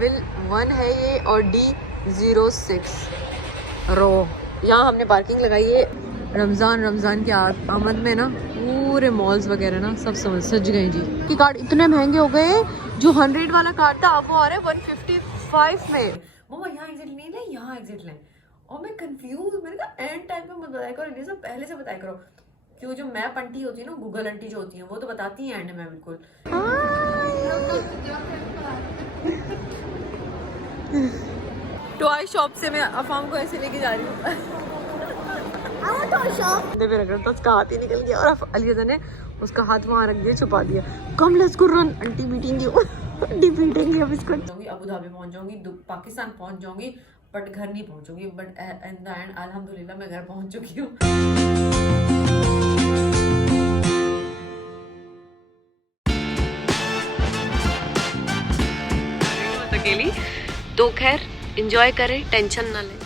1 है ये और D06 रो। यहाँ हमने पार्किंग लगाई है। रमज़ान के आमद में ना पूरे मॉल्स वगैरह ना सब सज गए जी। कि कार्ड इतने महंगे हो गए, जो 100 वाला कार्ड था अब वो आ रहा है 155 में। मम्मा यहाँ एग्जिट नहीं है, यहाँ एग्जिट लें। और मैं कंफ्यूज, मैंने कहा एंड टाइम पे मत बताया करो, ये सब पहले से बताया करो। क्यों जो मैप आंटी होती है ना, गूगल आंटी जो होती है, वो तो बताती है एंड में बिल्कुल। टॉय शॉप से मैं अफाम को ऐसे लेके जा रही हूँ। तो उसका हाथ ही निकल गया और अलीजा ने उसका हाथ वहाँ रख दिया, छुपा दिया। Come let's go run, aunty meeting you. Aunty meeting अब इसको अबू धाबी पहुंच जाऊंगी, पाकिस्तान पहुंच जाऊंगी, बट घर नहीं पहुंचूंगी। बट इन द एंड अल्हम्दुलिल्लाह मैं घर पहुंच चुकी हूँ। अकेली तो खैर एंजॉय करें, टेंशन ना लें।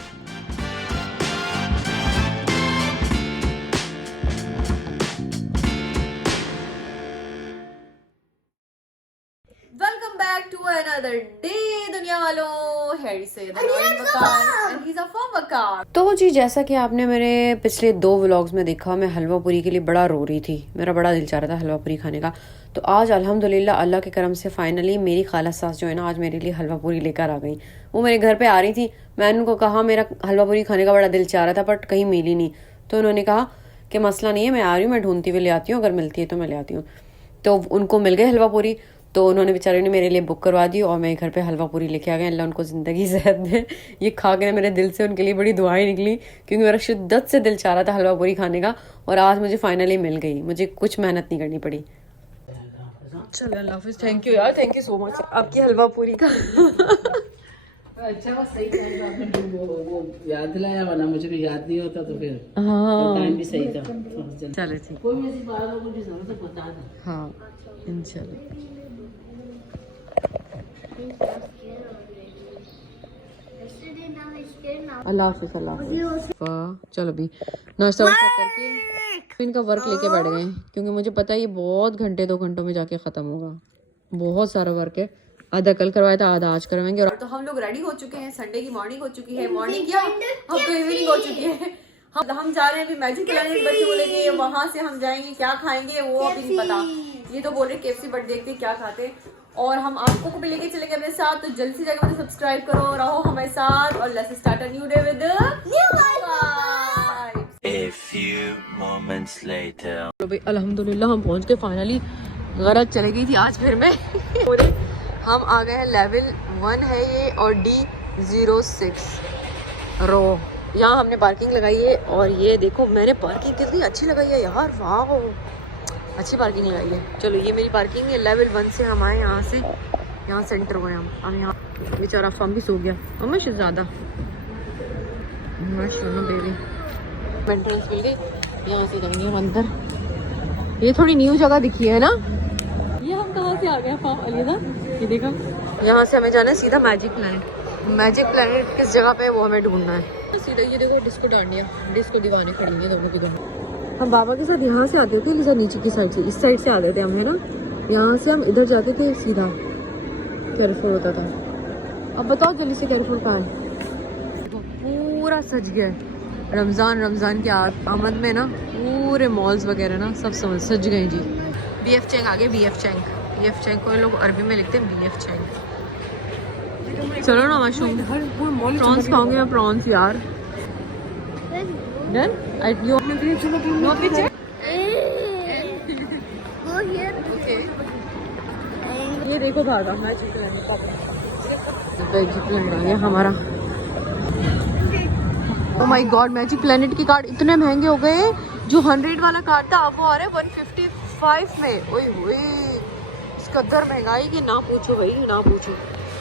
Welcome back to another day दुनिया वालों। तो जी जैसा कि आपने मेरे पिछले 2 व्लॉग्स में देखा, मैं हलवा पूरी के लिए बड़ा रो रही थी। मेरा बड़ा दिल चाह रहा था हलवा पूरी खाने का। तो आज अल्हम्दुलिल्लाह अल्लाह के करम से फाइनली मेरी खाला सास जो है ना, आज मेरे लिए हलवा पूरी लेकर आ गई। वो मेरे घर पे आ रही थी, मैंने उनको कहा मेरा हलवा पूरी खाने का बड़ा दिल चाह रहा था बट कहीं मिली नहीं। तो उन्होंने कहा कि मसला नहीं है, मैं आ रही हूँ, मैं ढूंढती हुई ले आती हूँ, अगर मिलती है तो मैं ले आती हूँ। तो उनको मिल गई हलवा पूरी, तो उन्होंने बेचारे ने मेरे लिए बुक करवा दी और मेरे घर पे हलवा पूरी लेके आ गए। अल्लाह उनको ज़िंदगी सेहत दे। ये खा के मेरे दिल से उनके लिए बड़ी दुआएं निकली, क्योंकि मेरा शिद्दत से दिल चाह रहा था हलवा पूरी खाने का और आज मुझे फाइनली मिल गई। मुझे कुछ मेहनत नहीं करनी पड़ी। चलो अल्लाह हाफिज़। थैंक यू यार, थैंक यू सो मच आपकी हलवा पूरी का। अच्छा वो सही था, आपने वो याद दिलाया, वरना मुझे भी याद नहीं होता तो फिर हाँ टाइम भी सही था। चलो ठीक, कोई भी ऐसी बात हो मुझे जरूर से बता दे। हाँ इंशाल्लाह। अल्लाह हाफिज़, अल्लाह हाफिज़। चलो अभी नाश्ता वाश्ता करके इनका वर्क लेके बैठ गए, क्योंकि मुझे पता है ये बहुत घंटे 2 घंटों में जाके ख़त्म होगा। बहुत सारा वर्क है, आधा कल करवाया था, आधा आज करवाएंगे। और तो हम लोग रेडी हो चुके हैं, संडे की मॉर्निंग हो चुकी है। मॉर्निंग क्या, अब तो इवनिंग हो चुकी है। हम जा रहे हैं अभी मैजिक प्लैनेट बच्चों को लेके। वहाँ से हम जाएंगे, क्या खाएंगे वो अभी नहीं पता। ये तो बोल रहे KFC, बट देखते हैं क्या खाते। और हम आपको को भी लेके चलेंगे अपने साथ, तो जल्दी से जाकर मुझे सब्सक्राइब करो, रहो हमारे साथ और let's start a new day with A few moments later. तो भाई अल्हम्दुलिल्लाह हम पहुंच गए फाइनली। गरज चली गई थी आज फिर मैं। हम आ गए हैं, लेवल 1 है ये और D06 रो। यहाँ हमने पार्किंग लगाई है और ये देखो मैंने पार्किंग कितनी अच्छी लगाई है यार, वाह अच्छी पार्किंग लगाई है। चलो ये मेरी पार्किंग है। लेवल 1 से हम आए यहाँ से, यहाँ सेंटर हुए हम यहाँ। बेचारा फम भी सो गया, हम ज़्यादा बेबी। एंट्रेंस मिल गई, यहाँ से जाएंगे हम अंदर। ये थोड़ी न्यू जगह दिखी है ना। ये हम कहाँ से आ गए फम अलीदा, ये देखा। यहाँ से हमें जाना है सीधा मैजिक प्लैनेट। मैजिक प्लैनेट किस जगह पे है वो हमें ढूंढना है। सीधा ये देखो डिस्को डांडिया, डिस्को दीवाने खड़ी हैं दोनों की दोनों। हम बाबा के साथ यहाँ से आते थे, लिसा नीचे की साइड से, इस साइड से आते थे हम, है ना। यहाँ से हम इधर जाते थे सीधा, कैरफुल होता था। अब बताओ जल्दी से कैरफुल कहाँ है। पूरा सज गया है। रमज़ान के आमद में ना पूरे मॉल्स वगैरह ना सब सज गए जी। BF चैंग आगे, BF चैंग को लोग अरबी में लिखते हैं BF चैंग। चलो ना मशरूम प्रॉन्स खाओगे मैं, प्रॉन्स यार। Done? No picture? Go here. Okay. ये देखो भागा मैजिक प्लैनेट आ गया हमारा। Oh my God, magic planet के कार्ड इतने महंगे हो गए। जो 100 वाला कार्ड था अब वो आ रहा है 155 में। ओए होए, इसका दर महंगाई की ना पूछो भाई, ना पूछो।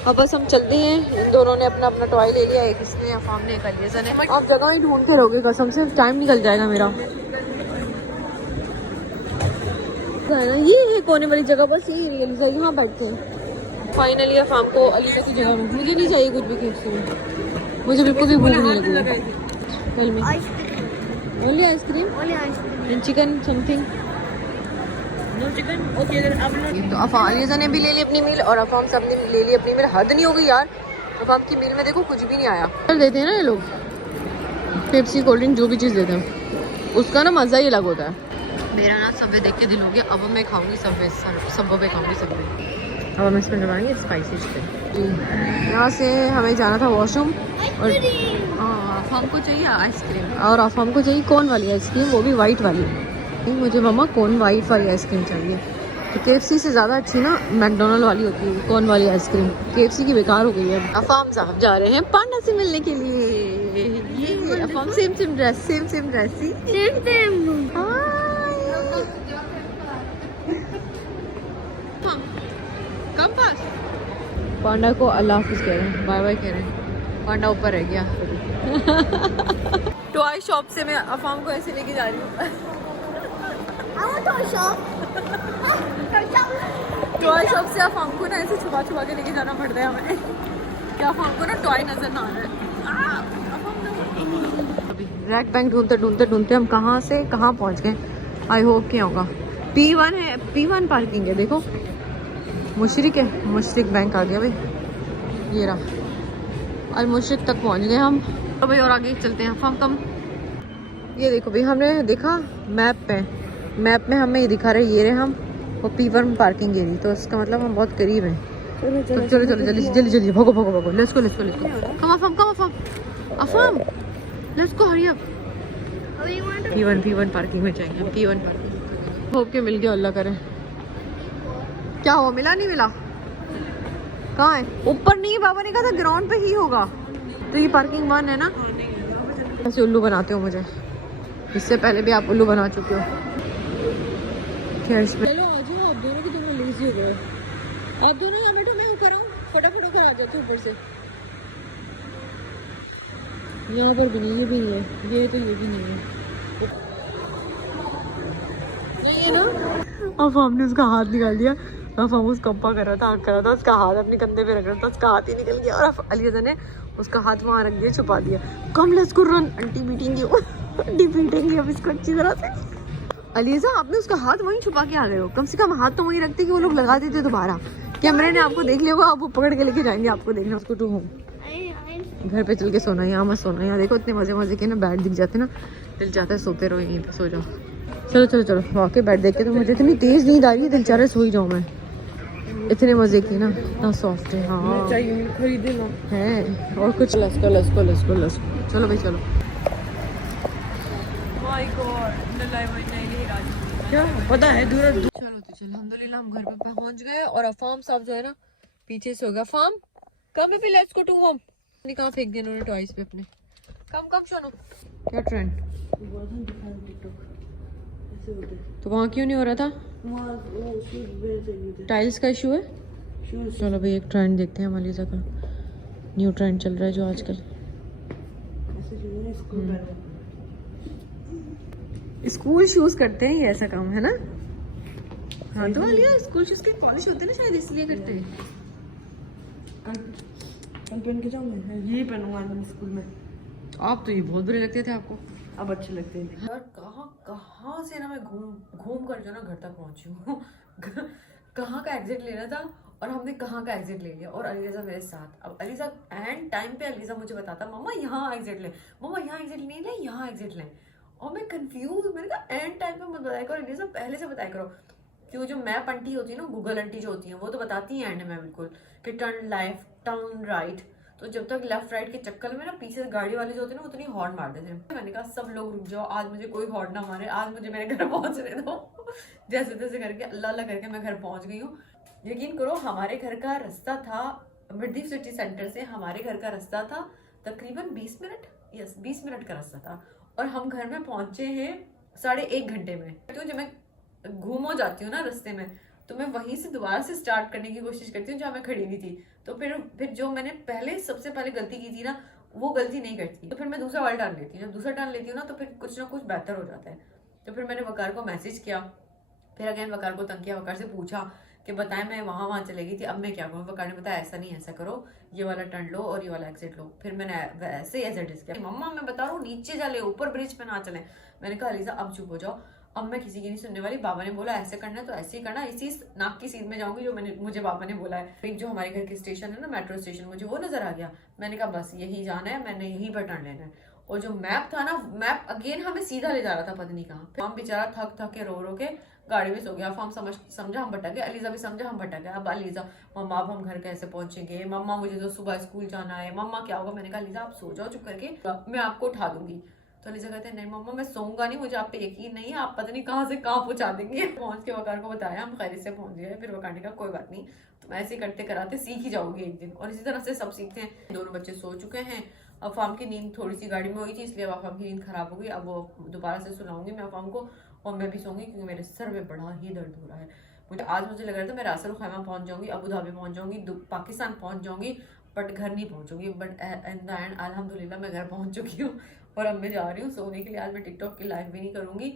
अब बस हम चलते हैं। इन दोनों ने अपना अपना टॉय ले लिया, एक इसने अफाम ने, एक अलीजा ने। आप जगह ही ढूंढते रहोगे, कसम से टाइम निकल जाएगा मेरा। ये है कोने वाली जगह, बस यही अलीजा यहाँ बैठते हैं। फाइनली अफाम को अलीजा की जगह में, मुझे नहीं चाहिए कुछ भी KFC में, मुझे बिल्कुल भी भूख नहीं लगी। Only ice cream and chicken something. तो अफालिजा ने भी ले ली अपनी मील और अफाम सब ने ले ली अपनी मील। हद नहीं हो गई यार, अफाम की मील में देखो कुछ भी नहीं आया। देते हैं ना ये लोग पेप्सी कोल्ड ड्रिंक जो भी चीज़ देते हैं उसका ना मज़ा ही अलग होता है। मेरा ना सबवे देख के दिल हो गया, अब मैं खाऊंगी सबवे पे खाऊंगी सबवे। अब हम इसमें डलवाएंगे स्पाइसी चिकन। यहाँ से हमें जाना था वॉशरूम और अफाम को चाहिए आइसक्रीम और अफाम को चाहिए कोन वाली आइसक्रीम, वो भी वाइट वाली। मुझे मम्मा कोन वाइट वाली आइसक्रीम चाहिए। तो KFC से ज़्यादा अच्छी ना मैकडोनल्ड वाली होती है कोन वाली आइसक्रीम। KFC की बेकार हो गई है। अफाम साहब जा रहे हैं पांडा से मिलने के लिए। ये अफाम सेम ड्रेस कम पास। पांडा को अल्लाह हाफिज कह रहे हैं, बाय बाय कह रहे हैं। पांडा ऊपर रह गया। टॉय शॉप से मैं अफाम को ऐसे लेके जा रही हूँ। टॉय शॉप से अफाम को ना ऐसे छुपा के लेके जाना पड़ता है हमें, क्या अफाम को ना टॉय नजर ना आ रहा है। अभी रैक बैंक ढूंढते हम कहाँ से कहाँ पहुँच गए। आई होप क्या होगा। P1 है, P1 पार्किंग है। देखो मुशरिक है, मुशरिक बैंक आ गया भाई, ये रहा। और मुशरिक तक पहुंच गए हम। तो भाई और आगे चलते हैं। हम कम ये देखो भाई, हमने देखा मैप में हमें ये दिखा रहे ये रहे हम, वो P1 पार्किंग एरिया। तो इसका मतलब हम बहुत करीब हैं। तो चलो जल्दी भागो लेट्स गो कम अफाम let's go hurry up. P1 parking में जाएंगे। P1 पार्किंग होप के मिल गया, अल्लाह करे। क्या हुआ, मिला नहीं मिला? कहाँ है? ऊपर नहीं, बाबा ने कहा था ग्राउंड पे ही होगा। तो ये पार्किंग बंद है ना? ऐसे उल्लू बनाते हो मुझे, इससे पहले भी आप उल्लू बना चुके हो। खैर चलो आप दोनों की दोनों लेजी हो गए। आप दोनों यहाँ बैठो, मैं ऊपर आऊँ, फटाफट ऊपर आ जाती हूँ ऊपर से। यहाँ पर भी नहीं, ये भी नहीं है, ये भी नहीं है। नहीं है ना? अब हमने उसका हाथ निकाल दिया। अब हम उसका कंपा कर रहा था, उसका हाथ अपने कंधे पे रख रहा था, उसका हाथ ही निकल गया। और अलीजा ने उसका हाथ वहाँ रख दिया, छुपा दिया। Come let's go run, aunty पीटेंगी अब इसको अच्छी तरह से। अलीजा आपने उसका हाथ वहीं छुपा के आ गए हो, कम से कम हाथ तो वहीं रखते कि वो लोग लगा देते दोबारा। कैमरे ने आपको देख लिया होगा, आप वो पकड़ के लेके जाएंगे आपको देखना उसको। टू होम घर पे चल के सोना, यहाँ मत सोना। यहाँ देखो इतने मजे के ना बेड दिख जाते ना, दिल चाहता है सोते रहो यहीं पे, सो जाओ। चलो वाकई बेड देख के तो मुझे इतनी तेज नींद आ रही है, दिल चाह रहा है सो ही जाऊँ मैं। इतने मजे की ना, इतना सॉफ्ट है। हाँ चाहिए खरीदना है और कुछ। लेट्स गो चलो भाई चलो। माय गॉड क्या पता है दूर। चलो अल्हम्दुलिल्लाह हम घर पे पहुंच गए। और अफाम साहब जो है ना पीछे से हो गया। फार्म कम पे लेट्स गो टू होम। कहाँ फेंक दिया उन्होंने टॉयज पे अपने। कम सोनू। क्या ट्रेंड? तो वहाँ क्यों नहीं हो रहा था? टाइल्स का इशू है। चलो भाई एक ट्रेंड देखते हैं मलिजा का, न्यू ट्रेंड चल रहा है जो आजकल। स्कूल शूज करते हैं ये, ऐसा काम है ना? हाँ तो लिया स्कूल शूज के पॉलिश होते हैं ना, शायद इसलिए करते हैं। कल पहन के जाऊंगा, ये पहनूंगा स्कूल में। आप तो ये बहुत बुरे लगते थे आपको, अब अच्छे लगते हैं। यार कहाँ से ना मैं घूम कर जो ना घर तक पहुंची हूँ। कहाँ का एग्जिट लेना था और हमने कहाँ का एग्जिट ले लिया। और अलीजा मेरे साथ। अब अलीजा एंड टाइम पे अलीजा मुझे बताता, मम्मा यहाँ एग्जिट ले, मम्मा यहाँ एग्जिट नहीं ले, यहाँ एग्जिट ले। और मैं कंफ्यूज, मैंने कहा एंड टाइम पे मत बताया करो अलीजा, पहले से बताया करो। क्यों जो मैप आंटी होती है ना, गूगल आंटी जो होती है, वो तो बताती है एंड में बिल्कुल कि टर्न लेफ्ट टर्न राइट। तो जब तक लेफ्ट राइट के चक्कर में ना पीछे गाड़ी वाले जो होते हैं ना उतनी हॉर्न मार देते हैं। मैंने कहा सब लोग रुक जाओ, आज मुझे कोई हॉर्न ना मारे, आज मुझे मेरे घर पहुंचने दो। जैसे तैसे करके अल्लाह करके मैं घर पहुंच गई हूँ। यकीन करो हमारे घर का रास्ता था मिर्दीफ सिटी सेंटर से, हमारे घर का रास्ता था तकरीबन 20 मिनट, यस 20 मिनट का रास्ता था। और हम घर में पहुंचे हैं 1.5 घंटे में। तो जब मैं घूम हो जाती हूँ ना रास्ते में, तो मैं वहीं से दोबारा से स्टार्ट करने की कोशिश करती हूँ जहाँ मैं खड़ी हुई थी। तो फिर जो मैंने सबसे पहले गलती की थी ना, वो गलती नहीं करती। तो फिर मैं दूसरा वाला टर्न लेती हूँ। जब दूसरा टर्न लेती हूँ ना, तो फिर कुछ ना कुछ बेहतर हो जाता है। तो फिर मैंने वकार को मैसेज किया, फिर अगेन वकार को तंग किया, वकार से पूछा कि बताएं मैं वहाँ चले गई थी, अब मैं क्या करूँ। वकार ने बताया ऐसा नहीं ऐसा करो, ये वाला टर्न लो और ये वाला एग्जिट लो। फिर मैंने वैसे एज इट इज किया। मम्मा मैं बता रहा हूँ नीचे चले, ऊपर ब्रिज पे ना चले। मैंने कहा अलीजा अब चुप हो जाओ, अब मैं किसी की नहीं सुनने वाली, बाबा ने बोला ऐसे करना है तो ऐसे ही करना, इसी नाक की सीध में जाऊंगी जो मुझे बाबा ने बोला है। एक जो हमारे घर के स्टेशन है ना, मेट्रो स्टेशन, मुझे वो नजर आ गया। मैंने कहा बस यही जाना है, मैंने यहीं पर टर्न लेना है। और जो मैप था ना, मैप अगेन हमें सीधा ले जा रहा था पता नहीं कहाँ। हम बेचारा थक थक के रो के गाड़ी में सो गया। अब हम समझा हम भटक गए, अलीजा भी समझा हम भटक गए। अब अलीजा, मम्मा अब हम घर कैसे पहुंचेंगे, मम्मा मुझे तो सुबह स्कूल जाना है, मम्मा क्या होगा। मैंने कहा अलीजा आप सो जाओ चुप करके, मैं आपको उठा दूंगी। तो अलीजा कहते हैं नहीं मम्मा मैं सोऊंगा नहीं, मुझे आप पे यकीन नहीं है, आप पता नहीं कहाँ से कहाँ पहुंचा देंगे। पहुंच के वकार को बताया हम खैरियत से पहुंच गए। फिर वकार ने कहा कोई बात नहीं, तुम ऐसे करते कराते सीख ही जाओगे एक दिन। और इसी तरह से सब सीखते हैं। दोनों बच्चे सो चुके हैं। अफाम की नींद थोड़ी सी गाड़ी में हुई थी, इसलिए अफाम की नींद खराब हो गई। अब वो दोबारा से सुनाऊंगी मैं अफाम को, और मैं भी सोऊंगी क्योंकि मेरे सर में बड़ा ही दर्द हो रहा है। मुझे लग रहा था मैं रासल खैमा पहुंच जाऊंगी, अबू धाबी पहुंच जाऊंगी, पाकिस्तान पहुंच जाऊंगी, बट घर नहीं पहुंचूंगी। बट इन द एंड अल्हम्दुलिल्लाह मैं घर पहुंच चुकी हूँ। और अब मैं जा रही हूँ सोने के लिए। आज मैं टिकटॉक की लाइव भी नहीं करूंगी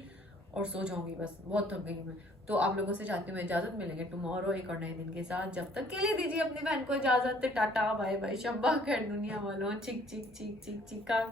और सो जाऊंगी, बस बहुत थक गई हूँ मैं। तो आप लोगों से चाहती हूँ मैं इजाजत, मिलेंगे टुमारो एक और नए दिन के साथ। जब तक के लिए दीजिए अपनी बहन को इजाजत। टाटा बाय बाय, शब्बा खैर दुनिया वालों, चिक चिक चिक चिक चिका।